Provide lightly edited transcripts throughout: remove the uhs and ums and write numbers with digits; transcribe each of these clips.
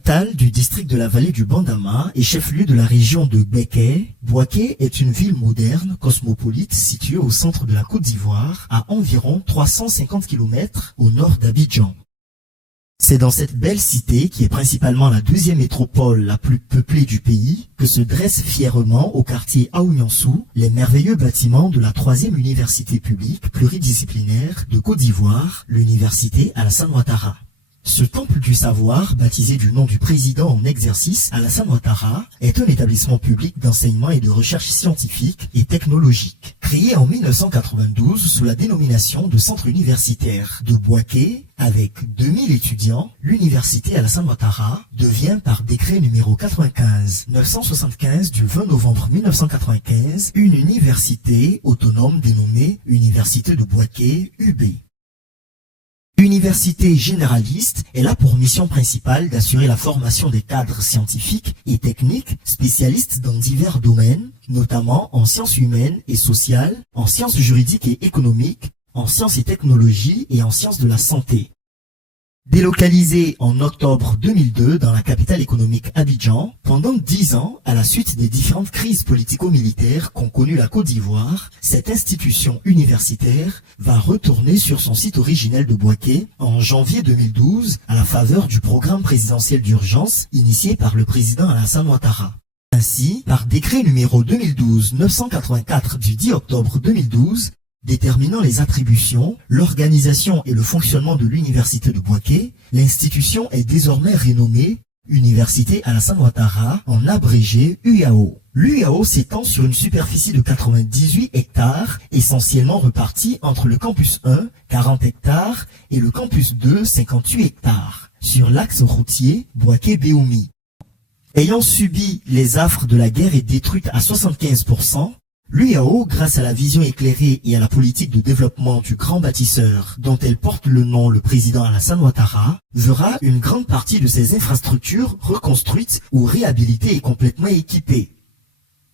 Capitale du district de la vallée du Bandama et chef-lieu de la région de Béké, Bouaké est une ville moderne, cosmopolite, située au centre de la Côte d'Ivoire, à environ 350 km au nord d'Abidjan. C'est dans cette belle cité, qui est principalement la deuxième métropole la plus peuplée du pays, que se dressent fièrement au quartier Aouniansou les merveilleux bâtiments de la 3e université publique pluridisciplinaire de Côte d'Ivoire, l'université Alassane Ouattara. Ce temple du savoir, baptisé du nom du président en exercice, Alassane Ouattara, est un établissement public d'enseignement et de recherche scientifique et technologique. Créé en 1992 sous la dénomination de Centre universitaire de Bouaké, avec 2000 étudiants, l'université Alassane Ouattara devient par décret numéro 95-975 du 20 novembre 1995 une université autonome dénommée Université de Bouaké, UB. Université généraliste, elle a pour mission principale d'assurer la formation des cadres scientifiques et techniques spécialistes dans divers domaines, notamment en sciences humaines et sociales, en sciences juridiques et économiques, en sciences et technologies et en sciences de la santé. Délocalisée en octobre 2002 dans la capitale économique Abidjan, pendant 10 ans, à la suite des différentes crises politico-militaires qu'ont connues la Côte d'Ivoire, cette institution universitaire va retourner sur son site originel de Bouaké en janvier 2012 à la faveur du programme présidentiel d'urgence initié par le président Alassane Ouattara. Ainsi, par décret numéro 2012-984 du 10 octobre 2012, déterminant les attributions, l'organisation et le fonctionnement de l'université de Bouaké, l'institution est désormais renommée Université Alassane Ouattara, en abrégé UAO. L'UAO s'étend sur une superficie de 98 hectares, essentiellement repartis entre le campus 1, 40 hectares, et le campus 2, 58 hectares, sur l'axe routier Bouaké-Béoumi. Ayant subi les affres de la guerre et détruite à 75%, l'UAO, grâce à la vision éclairée et à la politique de développement du grand bâtisseur dont elle porte le nom, le président Alassane Ouattara, verra une grande partie de ses infrastructures reconstruites ou réhabilitées et complètement équipées.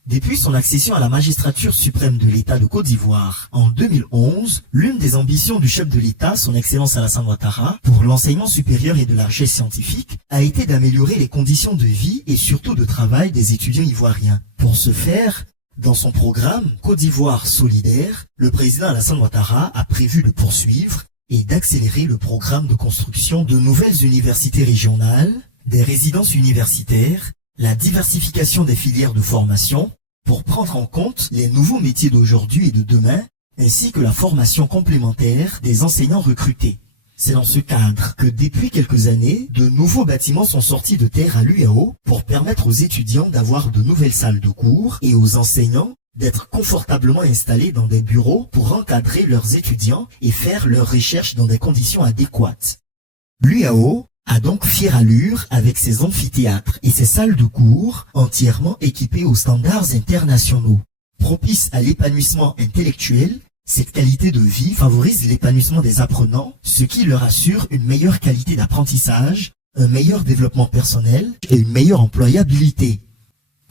Depuis son accession à la magistrature suprême de l'État de Côte d'Ivoire en 2011, l'une des ambitions du chef de l'État, son Excellence Alassane Ouattara, pour l'enseignement supérieur et de la recherche scientifique, a été d'améliorer les conditions de vie et surtout de travail des étudiants ivoiriens. Pour ce faire, dans son programme Côte d'Ivoire solidaire, le président Alassane Ouattara a prévu de poursuivre et d'accélérer le programme de construction de nouvelles universités régionales, des résidences universitaires, la diversification des filières de formation pour prendre en compte les nouveaux métiers d'aujourd'hui et de demain, ainsi que la formation complémentaire des enseignants recrutés. C'est dans ce cadre que depuis quelques années, de nouveaux bâtiments sont sortis de terre à l'UAO pour permettre aux étudiants d'avoir de nouvelles salles de cours et aux enseignants d'être confortablement installés dans des bureaux pour encadrer leurs étudiants et faire leurs recherches dans des conditions adéquates. L'UAO a donc fière allure avec ses amphithéâtres et ses salles de cours entièrement équipées aux standards internationaux. Propice à l'épanouissement intellectuel, cette qualité de vie favorise l'épanouissement des apprenants, ce qui leur assure une meilleure qualité d'apprentissage, un meilleur développement personnel et une meilleure employabilité.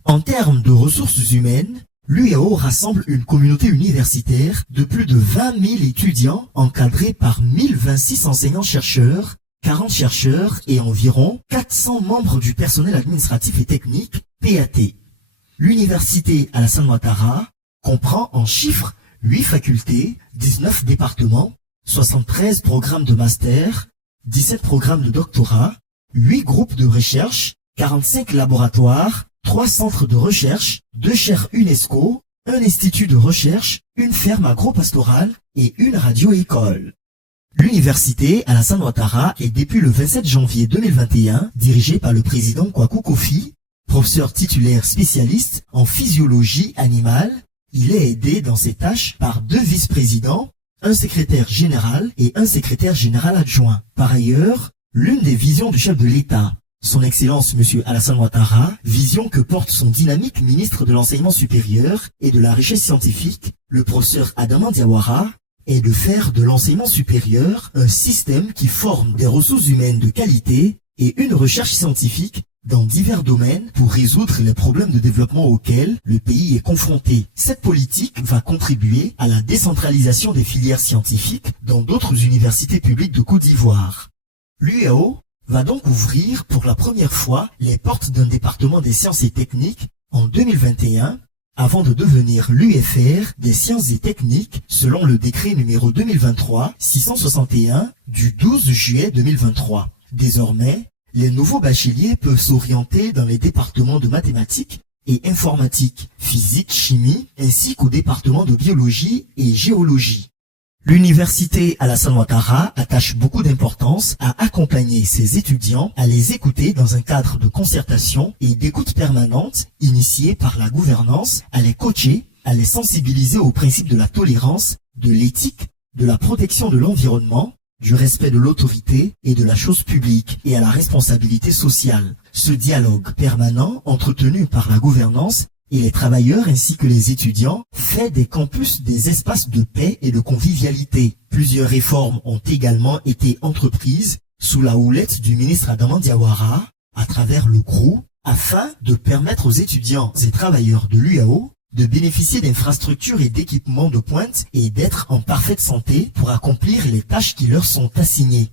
En termes de ressources humaines, l'UAO rassemble une communauté universitaire de plus de 20 000 étudiants encadrés par 1026 enseignants-chercheurs, 40 chercheurs et environ 400 membres du personnel administratif et technique, PAT. L'université Alassane Ouattara comprend en chiffres 8 facultés, 19 départements, 73 programmes de master, 17 programmes de doctorat, 8 groupes de recherche, 45 laboratoires, 3 centres de recherche, 2 chaires UNESCO, un institut de recherche, une ferme agro-pastorale et une radio-école. L'université Alassane Ouattara est depuis le 27 janvier 2021 dirigée par le président Kwaku Kofi, professeur titulaire spécialiste en physiologie animale. Il est aidé dans ses tâches par 2 vice-présidents, un secrétaire général et un secrétaire général adjoint. Par ailleurs, l'une des visions du chef de l'État, son Excellence M. Alassane Ouattara, vision que porte son dynamique ministre de l'Enseignement supérieur et de la Recherche scientifique, le professeur Adama Diawara, est de faire de l'enseignement supérieur un système qui forme des ressources humaines de qualité et une recherche scientifique dans divers domaines pour résoudre les problèmes de développement auxquels le pays est confronté. Cette politique va contribuer à la décentralisation des filières scientifiques dans d'autres universités publiques de Côte d'Ivoire. L'UAO va donc ouvrir pour la première fois les portes d'un département des sciences et techniques en 2021, avant de devenir l'UFR des sciences et techniques selon le décret numéro 2023-661 du 12 juillet 2023. Désormais, les nouveaux bacheliers peuvent s'orienter dans les départements de mathématiques et informatique, physique, chimie, ainsi qu'au département de biologie et géologie. L'université Alassane Ouattara attache beaucoup d'importance à accompagner ses étudiants, à les écouter dans un cadre de concertation et d'écoute permanente initiée par la gouvernance, à les coacher, à les sensibiliser aux principes de la tolérance, de l'éthique, de la protection de l'environnement, du respect de l'autorité et de la chose publique et à la responsabilité sociale. Ce dialogue permanent, entretenu par la gouvernance et les travailleurs ainsi que les étudiants, fait des campus des espaces de paix et de convivialité. Plusieurs réformes ont également été entreprises sous la houlette du ministre Adama Diawara à travers le GROU afin de permettre aux étudiants et travailleurs de l'UAO de bénéficier d'infrastructures et d'équipements de pointe et d'être en parfaite santé pour accomplir les tâches qui leur sont assignées.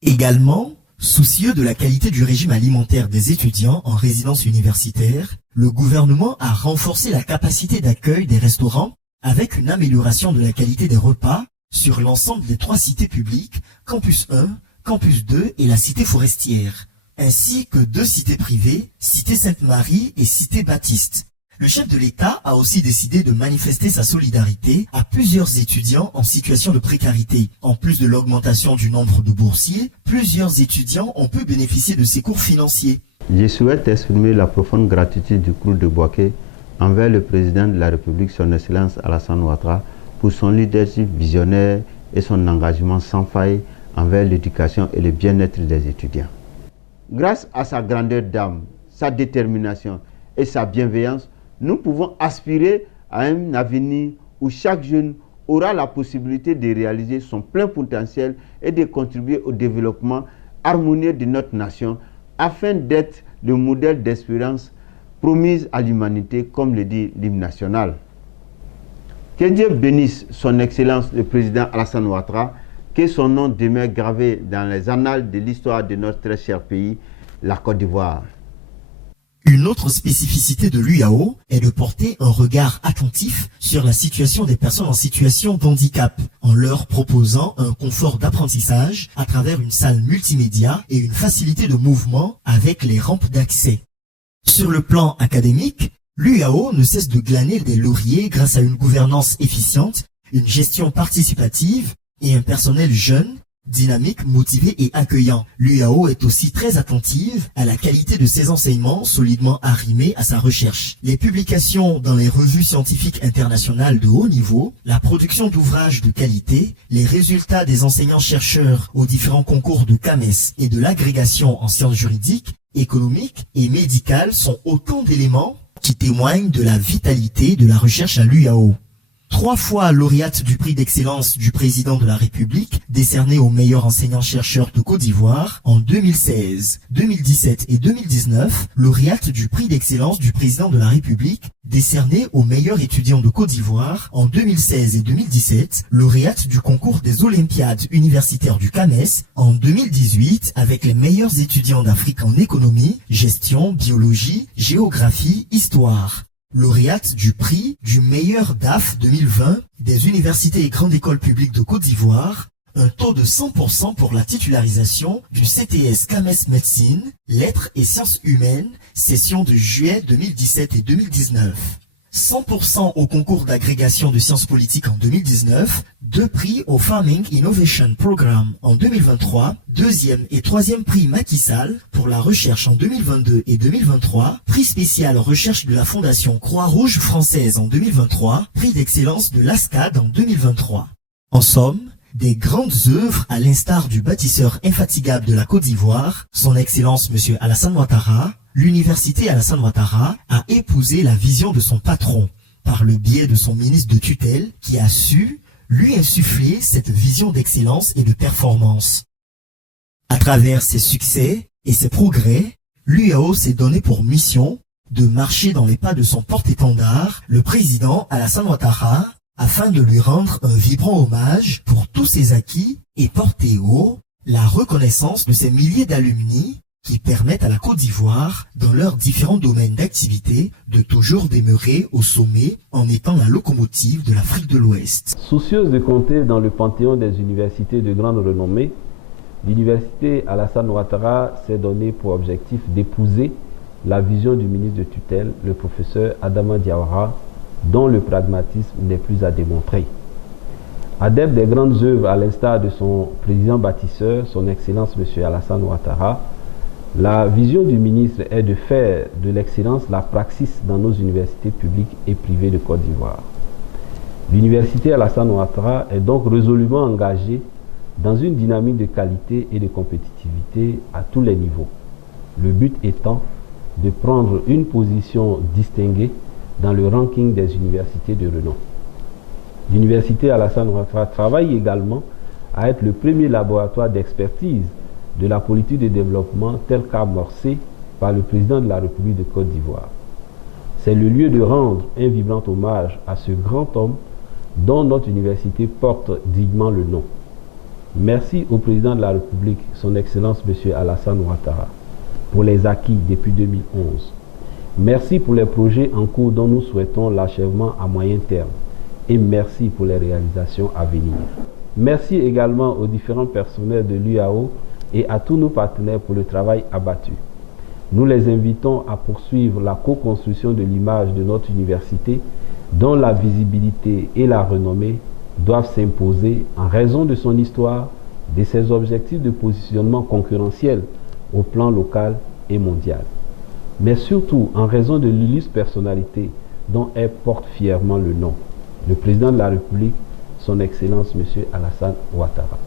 Également, soucieux de la qualité du régime alimentaire des étudiants en résidence universitaire, le gouvernement a renforcé la capacité d'accueil des restaurants avec une amélioration de la qualité des repas sur l'ensemble des 3 cités publiques, Campus 1, Campus 2 et la cité forestière, ainsi que 2 cités privées, Cité Sainte-Marie et Cité Baptiste. Le chef de l'État a aussi décidé de manifester sa solidarité à plusieurs étudiants en situation de précarité. En plus de l'augmentation du nombre de boursiers, plusieurs étudiants ont pu bénéficier de ces cours financiers. Je souhaite exprimer la profonde gratitude du groupe de Bouaké envers le président de la République, son Excellence Alassane Ouattara, pour son leadership visionnaire et son engagement sans faille envers l'éducation et le bien-être des étudiants. Grâce à sa grandeur d'âme, sa détermination et sa bienveillance, nous pouvons aspirer à un avenir où chaque jeune aura la possibilité de réaliser son plein potentiel et de contribuer au développement harmonieux de notre nation afin d'être le modèle d'espérance promise à l'humanité, comme le dit l'hymne national. Que Dieu bénisse son Excellence le président Alassane Ouattara, que son nom demeure gravé dans les annales de l'histoire de notre très cher pays, la Côte d'Ivoire. Une autre spécificité de l'UAO est de porter un regard attentif sur la situation des personnes en situation de handicap, en leur proposant un confort d'apprentissage à travers une salle multimédia et une facilité de mouvement avec les rampes d'accès. Sur le plan académique, l'UAO ne cesse de glaner des lauriers grâce à une gouvernance efficiente, une gestion participative et un personnel jeune, dynamique, motivé et accueillant. L'UAO est aussi très attentive à la qualité de ses enseignements, solidement arrimés à sa recherche. Les publications dans les revues scientifiques internationales de haut niveau, la production d'ouvrages de qualité, les résultats des enseignants-chercheurs aux différents concours de CAMES et de l'agrégation en sciences juridiques, économiques et médicales sont autant d'éléments qui témoignent de la vitalité de la recherche à l'UAO. 3 fois lauréate du prix d'excellence du président de la République, décerné aux meilleurs enseignants-chercheurs de Côte d'Ivoire en 2016, 2017 et 2019, lauréate du prix d'excellence du président de la République, décerné aux meilleurs étudiants de Côte d'Ivoire en 2016 et 2017, lauréate du concours des Olympiades universitaires du CAMES en 2018 avec les meilleurs étudiants d'Afrique en économie, gestion, biologie, géographie, histoire. Lauréate du prix du meilleur DAF 2020 des universités et grandes écoles publiques de Côte d'Ivoire, un taux de 100% pour la titularisation du CTS CAMES Médecine, Lettres et Sciences Humaines, session de juillet 2017 et 2019. 100% au concours d'agrégation de sciences politiques en 2019, 2 prix au Farming Innovation Programme en 2023, 2e et 3e prix Macky Sall pour la recherche en 2022 et 2023, prix spécial recherche de la Fondation Croix-Rouge française en 2023, prix d'excellence de l'ASCAD en 2023. En somme, des grandes œuvres à l'instar du bâtisseur infatigable de la Côte d'Ivoire, son Excellence M. Alassane Ouattara. L'université Alassane Ouattara a épousé la vision de son patron par le biais de son ministre de tutelle qui a su lui insuffler cette vision d'excellence et de performance. À travers ses succès et ses progrès, l'UAO s'est donné pour mission de marcher dans les pas de son porte-étendard, le président Alassane Ouattara, afin de lui rendre un vibrant hommage pour tous ses acquis et porter haut La reconnaissance de ces milliers d'alumni qui permettent à la Côte d'Ivoire, dans leurs différents domaines d'activité, de toujours demeurer au sommet en étant la locomotive de l'Afrique de l'Ouest. Soucieuse de compter dans le panthéon des universités de grande renommée, l'université Alassane Ouattara s'est donné pour objectif d'épouser la vision du ministre de tutelle, le professeur Adama Diawara, dont le pragmatisme n'est plus à démontrer. Adepte des grandes œuvres à l'instar de son président bâtisseur, son Excellence M. Alassane Ouattara, la vision du ministre est de faire de l'excellence la praxis dans nos universités publiques et privées de Côte d'Ivoire. L'université Alassane Ouattara est donc résolument engagée dans une dynamique de qualité et de compétitivité à tous les niveaux. Le but étant de prendre une position distinguée dans le ranking des universités de renom. L'université Alassane Ouattara travaille également à être le premier laboratoire d'expertise de la politique de développement tel qu'amorcé par le président de la République de Côte d'Ivoire. C'est le lieu de rendre un vibrant hommage à ce grand homme dont notre université porte dignement le nom. Merci au président de la République, son Excellence M. Alassane Ouattara, pour les acquis depuis 2011. Merci pour les projets en cours dont nous souhaitons l'achèvement à moyen terme. Et merci pour les réalisations à venir. Merci également aux différents personnels de l'UAO et à tous nos partenaires pour le travail abattu. Nous les invitons à poursuivre la co-construction de l'image de notre université dont la visibilité et la renommée doivent s'imposer en raison de son histoire, de ses objectifs de positionnement concurrentiel au plan local et mondial. Mais surtout en raison de l'illustre personnalité dont elle porte fièrement le nom, le président de la République, son Excellence M. Alassane Ouattara.